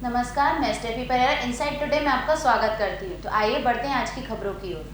नमस्कार, मैं Steffi Perera inside today में आपका स्वागत करती हूँ। तो आइए बढ़ते हैं आज की खबरों की ओर।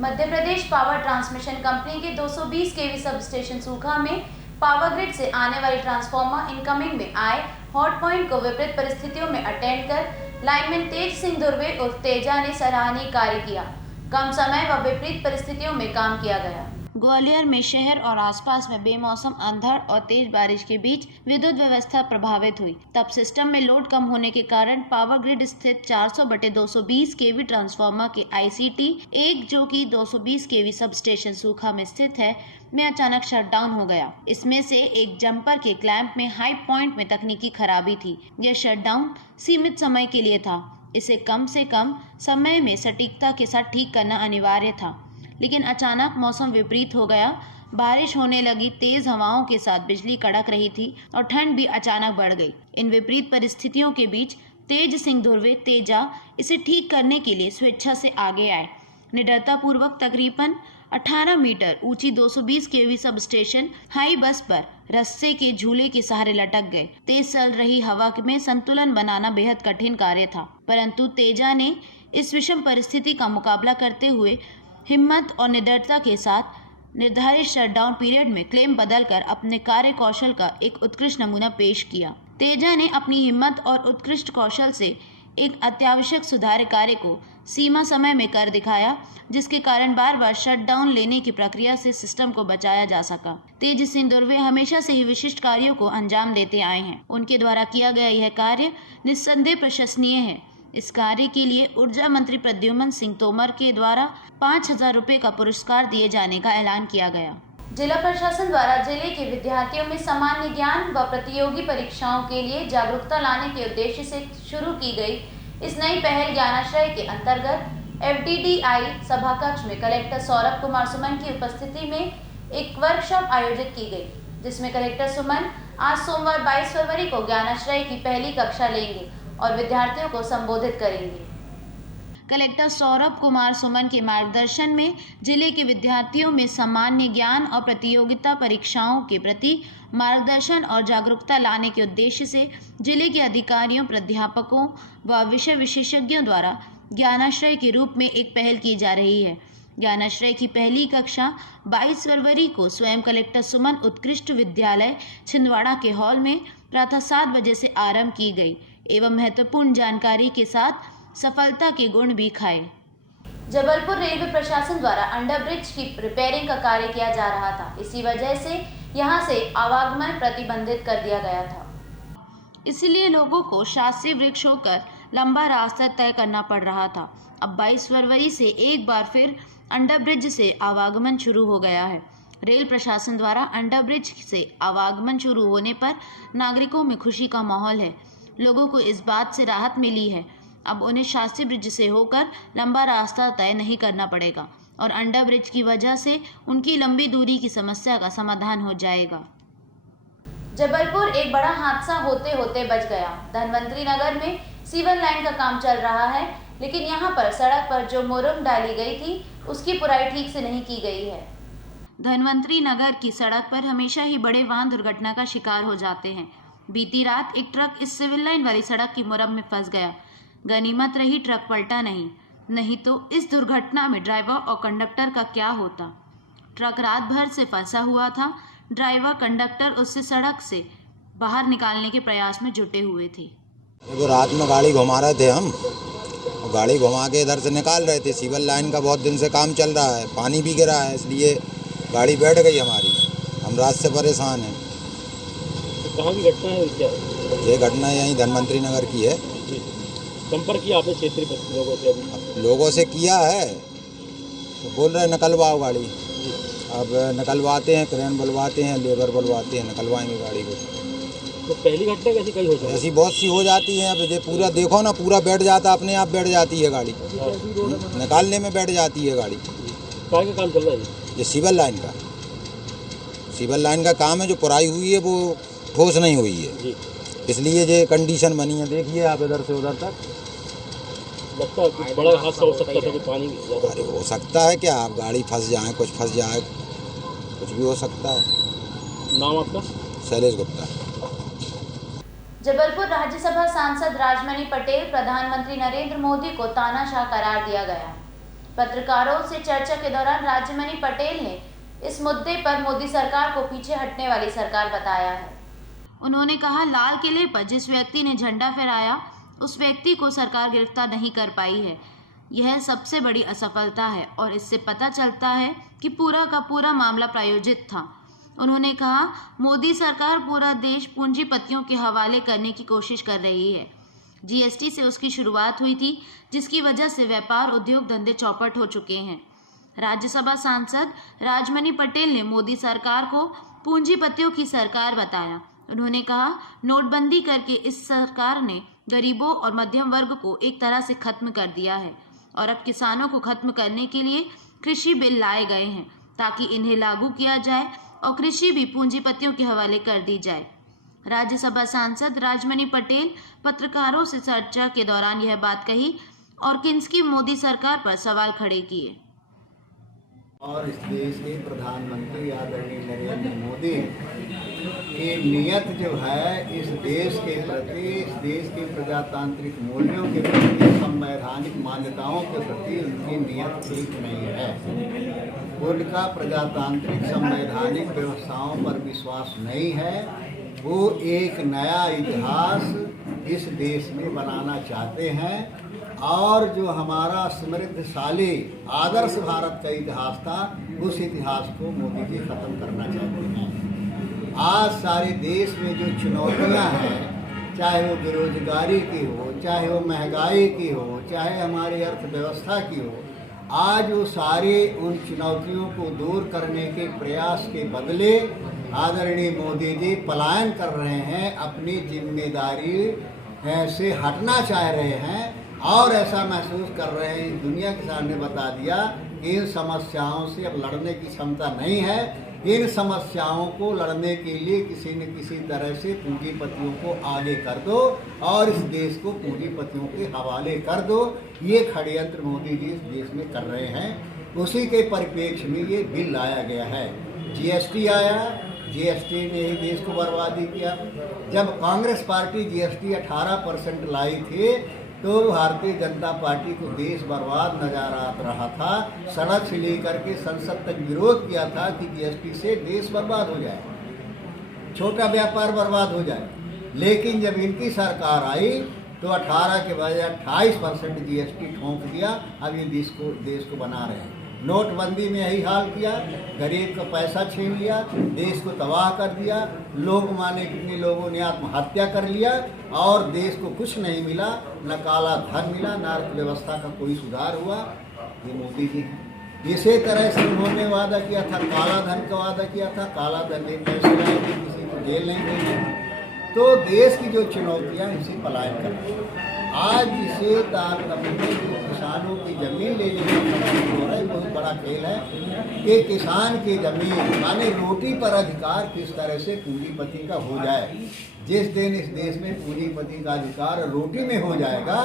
Madhya Pradesh power transmission company के 220 केवी सब स्टेशन सूखा में पावर ग्रिड से आने वाली ट्रांसफार्मर इनकमिंग में आए हॉट पॉइंट को विपरीत परिस्थितियों में अटेंड कर लाइनमैन तेज सिंह दुर्वे उर्फ तेजा ने सराहनीय कार्य किया। कम समय व विपरीत परिस्थितियों में काम किया गया। ग्वालियर में शहर और आसपास में बेमौसम अंधड़ और तेज बारिश के बीच विद्युत व्यवस्था प्रभावित हुई। तब सिस्टम में लोड कम होने के कारण पावर ग्रिड स्थित 400/220 केवी ट्रांसफार्मर के ICT 1 जो कि 220 केवी सब स्टेशन सूखा में स्थित है में अचानक शटडाउन हो गया। इसमें से एक जंपर के क्लैंप में हाई पॉइंट में तकनीकी खराबी थी। यह शटडाउन सीमित समय के लिए था। इसे कम से कम समय में सटीकता के साथ ठीक करना अनिवार्य था, लेकिन अचानक मौसम विपरीत हो गया। बारिश होने लगी, तेज हवाओं के साथ बिजली कड़क रही थी और ठंड भी अचानक बढ़ गई। इन विपरीत परिस्थितियों के बीच तेज सिंह धुर्वे तेजा इसे ठीक करने के लिए स्वेच्छा से आगे आए। निडरतापूर्वक तकरीबन 18 मीटर ऊंची 220 केवी सब स्टेशन हाई बस पर रस्से के झूले के सहारे लटक गए। तेज चल रही हवा में संतुलन बनाना बेहद कठिन कार्य था, परंतु तेजा ने इस विषम परिस्थिति का मुकाबला करते हुए हिम्मत और निडरता के साथ निर्धारित शटडाउन पीरियड में क्लेम बदलकर अपने कार्य कौशल का एक उत्कृष्ट नमूना पेश किया। तेजा ने अपनी हिम्मत और उत्कृष्ट कौशल से एक अत्यावश्यक सुधार कार्य को सीमा समय में कर दिखाया, जिसके कारण बार बार शटडाउन लेने की प्रक्रिया से सिस्टम को बचाया जा सका। तेज सिंह दुर्वे हमेशा से ही विशिष्ट कार्यों को अंजाम देते आए हैं। उनके द्वारा किया गया यह कार्य निस्संदेह प्रशंसनीय है। इस कार्य के लिए ऊर्जा मंत्री प्रद्युम्न सिंह तोमर के द्वारा 5,000 रुपए का पुरस्कार दिए जाने का ऐलान किया गया। जिला प्रशासन द्वारा जिले के विद्यार्थियों में सामान्य ज्ञान व प्रतियोगी परीक्षाओं के लिए जागरूकता लाने के उद्देश्य से शुरू की गई इस नई पहल ज्ञानाश्रय के अंतर्गत FDDI सभा कक्ष में कलेक्टर सौरभ कुमार सुमन की उपस्थिति में एक वर्कशॉप आयोजित की गई, जिसमें कलेक्टर सुमन आज सोमवार 22 फरवरी को ज्ञानाश्रय की पहली कक्षा लेंगे और विद्यार्थियों को संबोधित करेंगे। कलेक्टर सौरभ कुमार सुमन के मार्गदर्शन में जिले के विद्यार्थियों में सामान्य ज्ञान और प्रतियोगिता परीक्षाओं के प्रति मार्गदर्शन और जागरूकता लाने के उद्देश्य से जिले के अधिकारियों, प्राध्यापकों व विषय विशेषज्ञों द्वारा ज्ञानाश्रय के रूप में एक पहल की जा रही है। ज्ञानाश्रय की पहली कक्षा 22 फरवरी को स्वयं कलेक्टर सुमन उत्कृष्ट विद्यालय छिंदवाड़ा के हॉल में प्रातः 7 बजे से आरंभ की गई एवं महत्वपूर्ण जानकारी के साथ सफलता के गुण भी खाए। जबलपुर रेलवे प्रशासन द्वारा अंडर ब्रिज की रिपेयरिंग का कार्य किया जा रहा था। इसी वजह से यहां से आवागमन प्रतिबंधित कर दिया गया था। इसलिए लोगों को शास्त्री वृक्ष होकर लंबा रास्ता तय करना पड़ रहा था। अब 22 फरवरी से एक बार फिर अंडर ब्रिज से आवागमन शुरू हो गया है। रेल प्रशासन द्वारा अंडर ब्रिज से आवागमन शुरू होने पर नागरिकों में खुशी का माहौल है। लोगों को इस बात से राहत मिली है। अब उन्हें शास्त्री ब्रिज से होकर लंबा रास्ता तय नहीं करना पड़ेगा और अंडर ब्रिज की वजह से उनकी लंबी दूरी की समस्या का समाधान हो जाएगा। जबलपुर एक बड़ा हादसा होते होते बच गया। धनवंतरी नगर में सीवर लाइन का काम चल रहा है, लेकिन यहाँ पर सड़क पर जो मुरम डाली गई थी उसकी पुराई ठीक से नहीं की गई है। धनवंतरी नगर की सड़क पर हमेशा ही बड़े वाहन दुर्घटना का शिकार हो जाते हैं। बीती रात एक ट्रक इस सिविल लाइन वाली सड़क की मुरम में फंस गया। गनीमत रही ट्रक पलटा नहीं तो इस दुर्घटना में ड्राइवर और कंडक्टर का क्या होता। ट्रक रात भर से फंसा हुआ था। ड्राइवर कंडक्टर उससे सड़क से बाहर निकालने के प्रयास में जुटे हुए थे। तो रात में गाड़ी घुमा रहे थे हम, गाड़ी घुमा के इधर से निकाल रहे थे। सिविल लाइन का बहुत दिन से काम चल रहा है, पानी भी गिरा है, इसलिए गाड़ी बैठ गई हमारी। हम रात से परेशान हैं। तो कहाँ की घटना है क्या? ये घटना यहीं धनवंतरी नगर की है। संपर्क किया आपने क्षेत्रीय लोगों से? अभी लोगों से किया है, तो बोल रहे निकलवाओ गाड़ी। अब निकलवाते हैं, क्रेन बुलवाते हैं, लेबर बुलवाते हैं, निकलवाएंगे गाड़ी को। तो पहली घटना कैसी कई हो जाती है? ऐसी बहुत सी हो जाती है। अब ये पूरा देखो ना, पूरा बैठ जाता, अपने आप बैठ जाती है गाड़ी। निकालने में बैठ जाती है गाड़ी। क्या का काम चल रहा है? ये सिविल लाइन का काम है। जो पुराई हुई है वो ठोस नहीं हुई है, इसलिए ये कंडीशन बनी है। देखिए आप इधर से उधर तक। लगता है बड़ा हादसा हो सकता था कि पानी ज़्यादा? अरे हो सकता है क्या, आप गाड़ी फंस जाए, कुछ फंस जाए, कुछ भी हो सकता है। नाम आपका? शैलेश गुप्ता। जबलपुर राज्यसभा सांसद राजमणि पटेल प्रधानमंत्री नरेंद्र मोदी को तानाशाह करार दिया गया। पत्रकारों से चर्चा के दौरान राजमणि पटेल ने इस मुद्दे पर मोदी सरकार को पीछे हटने वाली सरकार बताया है। उन्होंने कहा, लाल किले पर जिस व्यक्ति ने झंडा फहराया उस व्यक्ति को सरकार गिरफ्तार नहीं कर पाई है। यह सबसे बड़ी असफलता है और इससे पता चलता है कि पूरा का पूरा मामला प्रायोजित था। उन्होंने कहा, मोदी सरकार पूरा देश पूंजीपतियों के हवाले करने की कोशिश कर रही है। जीएसटी से उसकी शुरुआत हुई थी, जिसकी वजह से व्यापार उद्योग धंधे चौपट हो चुके हैं। राज्यसभा सांसद राजमणि पटेल ने मोदी सरकार को पूंजीपतियों की सरकार बताया। उन्होंने कहा, नोटबंदी करके इस सरकार ने गरीबों और मध्यम वर्ग को एक तरह से खत्म कर दिया है और अब किसानों को खत्म करने के लिए कृषि बिल लाए गए हैं ताकि इन्हें लागू किया जाए और कृषि भी पूंजीपतियों के हवाले कर दी जाए। राज्यसभा सांसद राजमणि पटेल पत्रकारों से चर्चा के दौरान यह बात कही और किंसकी मोदी सरकार पर सवाल खड़े किए। और इस देश के प्रधानमंत्री आदरणीय नरेंद्र मोदी की नीयत जो है, इस देश के प्रति, इस देश के प्रजातांत्रिक मूल्यों के प्रति, संवैधानिक मान्यताओं के प्रति उनकी नीयत ठीक नहीं है। उनका प्रजातांत्रिक संवैधानिक व्यवस्थाओं पर विश्वास नहीं है। वो एक नया इतिहास इस देश में बनाना चाहते हैं और जो हमारा समृद्धशाली आदर्श भारत का इतिहास था, उस इतिहास को मोदी जी खत्म करना चाहते हैं। आज सारे देश में जो चुनौतियां हैं, चाहे वो बेरोजगारी की हो, चाहे वो महंगाई की हो, चाहे हमारी अर्थव्यवस्था की हो, आज वो सारे उन चुनौतियों को दूर करने के प्रयास के बदले आदरणीय मोदी जी पलायन कर रहे हैं, अपनी जिम्मेदारी से हटना चाह रहे हैं और ऐसा महसूस कर रहे हैं। दुनिया के सामने बता दिया कि इन समस्याओं से अब लड़ने की क्षमता नहीं है। इन समस्याओं को लड़ने के लिए किसी न किसी तरह से पूंजीपतियों को आगे कर दो और इस देश को पूंजीपतियों के हवाले कर दो। ये षड्यंत्र मोदी जी इस देश में कर रहे हैं। उसी के परिप्रेक्ष्य में ये बिल लाया गया है। जीएसटी आया, जीएसटी ने ही देश को बर्बादी किया। जब कांग्रेस पार्टी जीएसटी 18% लाई थी तो भारतीय जनता पार्टी को देश बर्बाद नजर आ रहा था। सड़क से लेकर के संसद तक विरोध किया था कि जीएसटी से देश बर्बाद हो जाए, छोटा व्यापार बर्बाद हो जाए। लेकिन जब इनकी सरकार आई तो 18 के बजाय 28% जीएसटी ठोंक दिया। अब ये देश को बना रहे हैं। नोटबंदी में यही हाल किया, गरीब का पैसा छीन लिया, देश को तबाह कर दिया। लोग माने कितने लोगों ने आत्महत्या कर लिया और देश को कुछ नहीं मिला, न काला धन मिला, न अर्थव्यवस्था का कोई सुधार हुआ। ये मोदी जी इसी तरह से उन्होंने वादा किया था, काला धन का वादा किया था, काला धन में पैसे लाएंगे, किसी को जेल नहीं देंगे। तो देश की जो चुनौतियाँ इसी पलायन कर रही हैं। आज इसे तारतम्य में जो किसानों की जमीन लेने का हो रहा है, बहुत बड़ा खेल है कि किसान की जमीन माने रोटी पर अधिकार किस तरह से पूंजीपति का हो जाए। जिस दिन इस देश में पूंजीपति का अधिकार रोटी में हो जाएगा,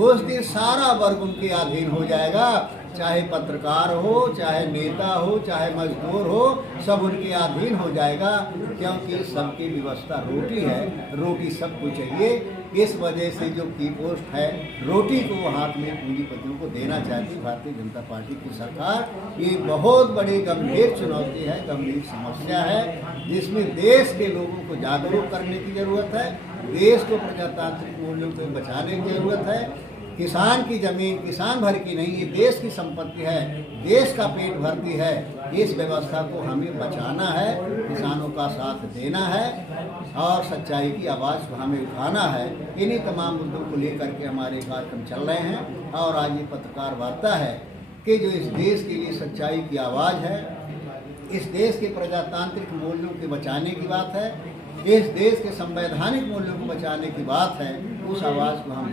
उस दिन सारा वर्ग उनके अधीन हो जाएगा। चाहे पत्रकार हो, चाहे नेता हो, चाहे मजदूर हो, सब उनके अधीन हो जाएगा, क्योंकि सबकी व्यवस्था रोटी है, रोटी सबको चाहिए। इस वजह से जो की पोस्ट है, रोटी को वो हाथ में पूंजीपतियों को देना चाहती भारतीय जनता पार्टी की सरकार। ये बहुत बड़ी गंभीर चुनौती है, गंभीर समस्या है, जिसमें देश के लोगों को जागरूक करने की जरूरत है, देश को प्रजातांत्रिक मूल्यों को बचाने की जरूरत है। किसान की जमीन किसान भर की नहीं, ये देश की संपत्ति है, देश का पेट भरती है। इस व्यवस्था को हमें बचाना है, किसानों का साथ देना है और सच्चाई की आवाज़ को हमें उठाना है। इन्हीं तमाम मुद्दों को लेकर के हमारे कार्यक्रम चल रहे हैं और आज ये पत्रकार वार्ता है कि जो इस देश के लिए सच्चाई की आवाज़ है, इस देश के प्रजातांत्रिक मूल्यों के बचाने की बात है, इस देश के संवैधानिक मूल्यों को बचाने की बात है। उस आवाज़ को हम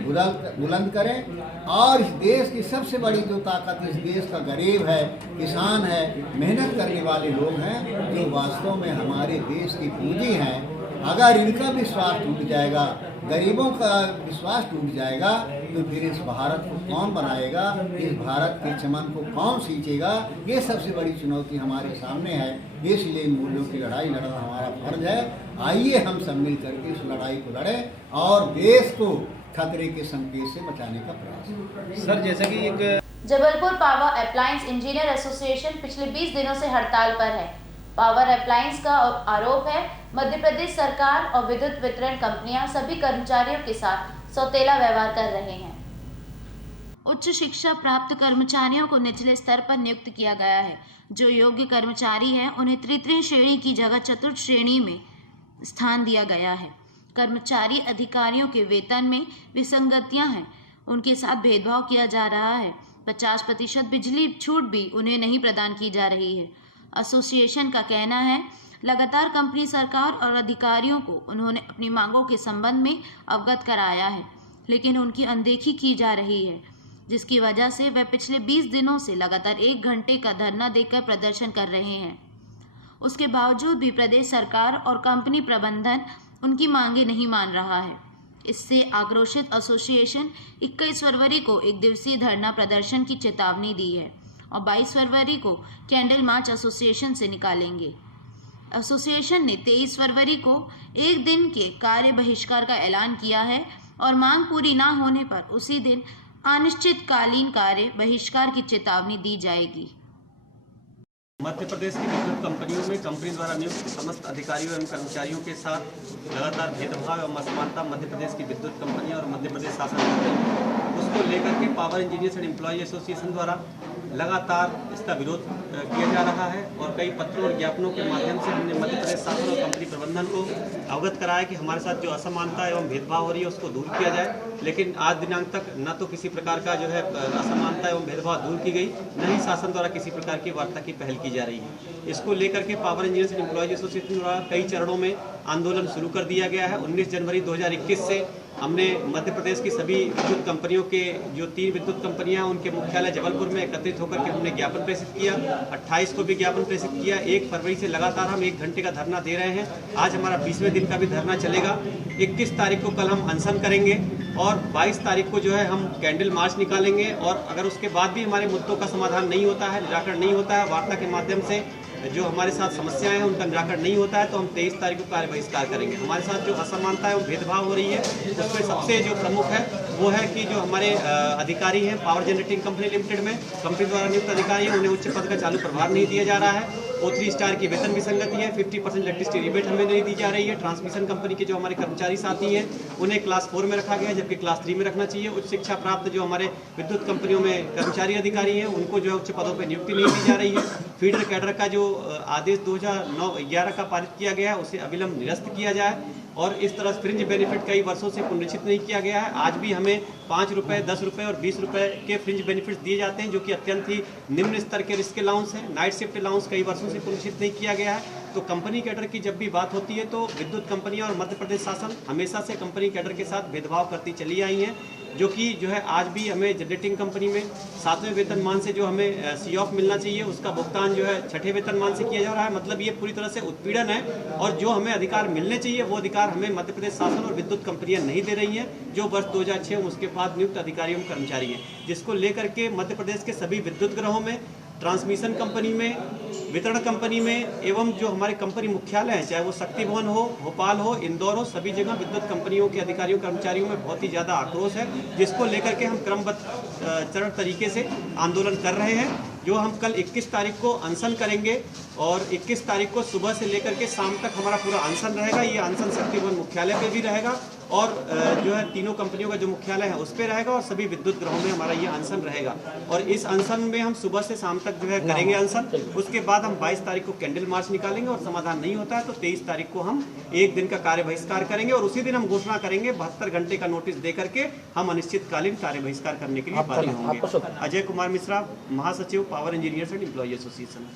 बुलंद करें और इस देश की सबसे बड़ी जो ताकत इस देश का गरीब है, किसान है, मेहनत करने वाले लोग हैं, जो वास्तव में हमारे देश की पूंजी हैं। अगर इनका विश्वास टूट जाएगा, गरीबों का विश्वास टूट जाएगा, तो फिर इस भारत को कौन बनाएगा, इस भारत के चमन को कौन सींचेगा, ये सबसे बड़ी चुनौती हमारे सामने है। इसलिए इन मूल्यों की लड़ाई लड़ना हमारा फर्ज है। आइए हम सब मिल करके इस लड़ाई को लड़ें और देश को खतरे के संकेत से बचाने का प्रयास करें। सर जैसा कि एक Jabalpur power appliance engineer association पिछले 20 दिनों से हड़ताल पर है। पावर अप्लायंस का आरोप है मध्य प्रदेश सरकार और विद्युत वितरण कंपनियां सभी कर्मचारियों के साथ सौतेला व्यवहार कर रहे हैं। उच्च शिक्षा प्राप्त कर्मचारियों को निचले स्तर पर नियुक्त किया गया है। जो योग्य कर्मचारी हैं उन्हें तृतीय श्रेणी की जगह चतुर्थ श्रेणी में स्थान दिया गया है। कर्मचारी अधिकारियों के वेतन में विसंगतियां हैं, उनके साथ भेदभाव किया जा रहा है। 50% बिजली छूट भी उन्हें नहीं प्रदान की जा रही है। एसोसिएशन का कहना है लगातार कंपनी सरकार और अधिकारियों को उन्होंने अपनी मांगों के संबंध में अवगत कराया है, लेकिन उनकी अनदेखी की जा रही है, जिसकी वजह से वे पिछले 20 दिनों से लगातार 1 घंटे का धरना देकर प्रदर्शन कर रहे हैं। उसके बावजूद भी प्रदेश सरकार और कंपनी प्रबंधन उनकी मांगे नहीं मान रहा है। इससे आक्रोशित एसोसिएशन 21 फरवरी को 1 दिवसीय धरना प्रदर्शन की चेतावनी दी है और 22 फरवरी को कैंडल मार्च एसोसिएशन से निकालेंगे। एसोसिएशन ने 23 फरवरी को 1 दिन के कार्य बहिष्कार का ऐलान किया है और मांग पूरी न होने पर उसी दिन अनिश्चितकालीन कार्य बहिष्कार की चेतावनी दी जाएगी। मध्य प्रदेश की विद्युत कंपनियों में कंपनी द्वारा नियुक्त समस्त अधिकारियों एवं कर्मचारियों के साथ लगातार भेदभाव एवं असमानता मध्य प्रदेश की विद्युत कंपनियां और मध्य प्रदेश शासन कर रही है। उसको लेकर के power engineers and employ association द्वारा लगातार इसका विरोध किया जा रहा है और कई पत्रों और ज्ञापनों के माध्यम से हमने मध्य प्रदेश शासन और कंपनी प्रबंधन को अवगत कराया कि हमारे साथ जो असमानता एवं भेदभाव हो रही है उसको दूर किया जाए। लेकिन आज दिनांक तक न तो किसी प्रकार का जो है असमानता एवं भेदभाव दूर की गई, न ही शासन द्वारा किसी प्रकार की वार्ता की पहल की जा रही है। इसको लेकर के power engineers and employees association द्वारा कई चरणों में आंदोलन शुरू कर दिया गया है। 19 जनवरी 2021 से हमने मध्य प्रदेश की सभी विद्युत कंपनियों के जो 3 विद्युत कंपनियां हैं उनके मुख्यालय जबलपुर में एकत्रित होकर के हमने ज्ञापन प्रेषित किया। 28 को भी ज्ञापन प्रेषित किया। 1 फरवरी से लगातार हम 1 घंटे का धरना दे रहे हैं। आज हमारा 20वें दिन का भी धरना चलेगा। 21 तारीख को कल हम अनशन करेंगे और 22 तारीख को जो है हम कैंडल मार्च निकालेंगे। और अगर उसके बाद भी हमारे मुद्दों का समाधान नहीं होता है, निराकरण नहीं होता है, वार्ता के माध्यम से जो हमारे साथ समस्याएं हैं उनका निराकरण नहीं होता है, तो हम 23 तारीख को कार्य बहिष्कार करेंगे। हमारे साथ जो असमानता और भेदभाव हो रही है उसमें सबसे जो प्रमुख है वो है कि जो हमारे अधिकारी हैं पावर जनरेटिंग कंपनी लिमिटेड में कंपनी द्वारा नियुक्त अधिकारी हैं उन्हें उच्च पद का चालू प्रभार नहीं दिया जा रहा है। O3 स्टार की वेतन विसंगति है। 50% इलेक्ट्रिसिटी रिबेट हमें नहीं दी जा रही है। ट्रांसमिशन कंपनी के जो हमारे कर्मचारी साथी हैं उन्हें क्लास 4 में रखा गया है, जबकि क्लास 3 में रखना चाहिए। उच्च शिक्षा प्राप्त जो हमारे विद्युत कंपनियों में कर्मचारी अधिकारी हैं उनको जो है उच्च पदों पर नियुक्ति नहीं दी जा रही है। फीडर कैडर का जो आदेश 2009-11 का पारित किया गया है उसे अविलंब निरस्त किया जाए और इस तरह फ्रिंज बेनिफिट कई वर्षों से पुनरीक्षित नहीं किया गया है। आज भी हमें 5 रुपये, 10 रुपये और 20 रुपये के फ्रिंज बेनिफिट्स दिए जाते हैं जो कि अत्यंत ही निम्न स्तर के रिस्क अलाउंस है। नाइट शिफ्ट अलाउंस कई वर्षों से पुनरीक्षित नहीं किया गया है। तो कंपनी कैडर की जब भी बात होती है तो विद्युत कंपनियां और मध्य प्रदेश शासन हमेशा से कंपनी कैडर के साथ भेदभाव करती चली आई हैं, जो कि जो है आज भी हमें जनरेटिंग कंपनी में 7वें वेतनमान से जो हमें सी ऑफ मिलना चाहिए उसका भुगतान जो है 6ठे वेतनमान से किया जा रहा है। मतलब ये पूरी तरह से उत्पीड़न है और जो हमें अधिकार मिलने चाहिए वो अधिकार हमें मध्य प्रदेश शासन और विद्युत कंपनियां नहीं दे रही हैं, जो वर्ष 2006 उसके बाद नियुक्त अधिकारियों एवं कर्मचारी हैं, जिसको लेकर के मध्य प्रदेश के सभी विद्युत गृहों में, ट्रांसमिशन कंपनी में, वितरण कंपनी में एवं जो हमारे कंपनी मुख्यालय हैं, चाहे वो शक्ति भवन हो, भोपाल हो, इंदौर हो, सभी जगह विद्युत कंपनियों के अधिकारियों कर्मचारियों में बहुत ही ज़्यादा आक्रोश है, जिसको लेकर के हम क्रमबद्ध चरण तरीके से आंदोलन कर रहे हैं। जो हम कल 21 तारीख को अनशन करेंगे और 21 तारीख को सुबह से लेकर के शाम तक हमारा पूरा अनशन रहेगा। ये अनशन शक्ति भवन मुख्यालय पे भी रहेगा और जो है तीनों कंपनियों का जो मुख्यालय है उस पे रहेगा और सभी विद्युत गृहों में हमारा ये अनशन रहेगा। और इस अनशन में हम सुबह से शाम तक जो है करेंगे अनशन। उसके बाद हम 22 तारीख को कैंडल मार्च निकालेंगे और समाधान नहीं होता है तो 23 तारीख को हम 1 दिन का कार्य बहिष्कार करेंगे और उसी दिन हम घोषणा करेंगे 72 घंटे का नोटिस दे करके हम अनिश्चितकालीन कार्य बहिष्कार करने के लिए बाध्य होंगे। अजय कुमार मिश्रा, महासचिव power engineers and employ association.